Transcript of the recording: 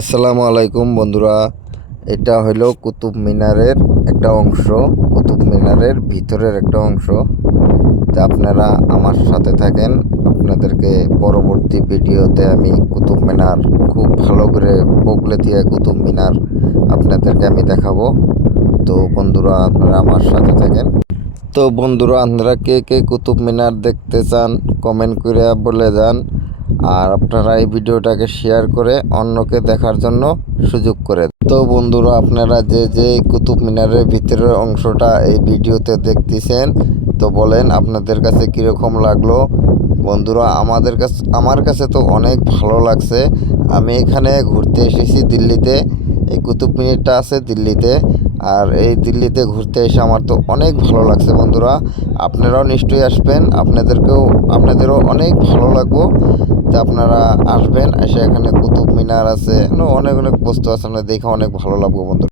আসসালামু আলাইকুম বন্ধুরা। এটা হলো কুতুব মিনারের একটা অংশ। কুতুব মিনারের ভিতরের একটা অংশ। তা আপনারা আমার সাথে থাকেন। আপনাদেরকে পরবর্তী ভিডিওতে আমি কুতুব মিনার, খুব ভালো করে বগলে দিয়ে কুতুব মিনার আপনাদেরকে আমি দেখাবো। তো বন্ধুরা, আপনারা আমার সাথে থাকেন। তো বন্ধুরা, আপনারা কে কে কুতুব মিনার দেখতে চান কমেন্ট করে বলে যান। আর আপনারা এই ভিডিওটাকে শেয়ার করে অন্যকে দেখার জন্য সুযোগ করে তো বন্ধুরা, আপনারা যে যে কুতুব মিনারের ভিতরের অংশটা এই ভিডিওতে দেখতেছেন, তো বলেন আপনাদের কাছে কীরকম লাগল? বন্ধুরা, আমাদের কাছে, আমার কাছে তো অনেক ভালো লাগছে। আমি এখানে ঘুরতে এসেছি দিল্লিতে। এই কুতুব মিনারটা আছে দিল্লিতে। আর এই দিল্লিতে ঘুরতে এসে আমার তো অনেক ভালো লাগছে বন্ধুরা। আপনারাও নিশ্চয়ই আসবেন। আপনাদেরকেও, আপনাদেরও অনেক ভালো লাগবো। তো আপনারা আসবেন, এসে এখানে কুতুব মিনার আছে। অনেক অনেক বস্তু আছে আপনার দেখে অনেক ভালো লাগবে বন্ধু।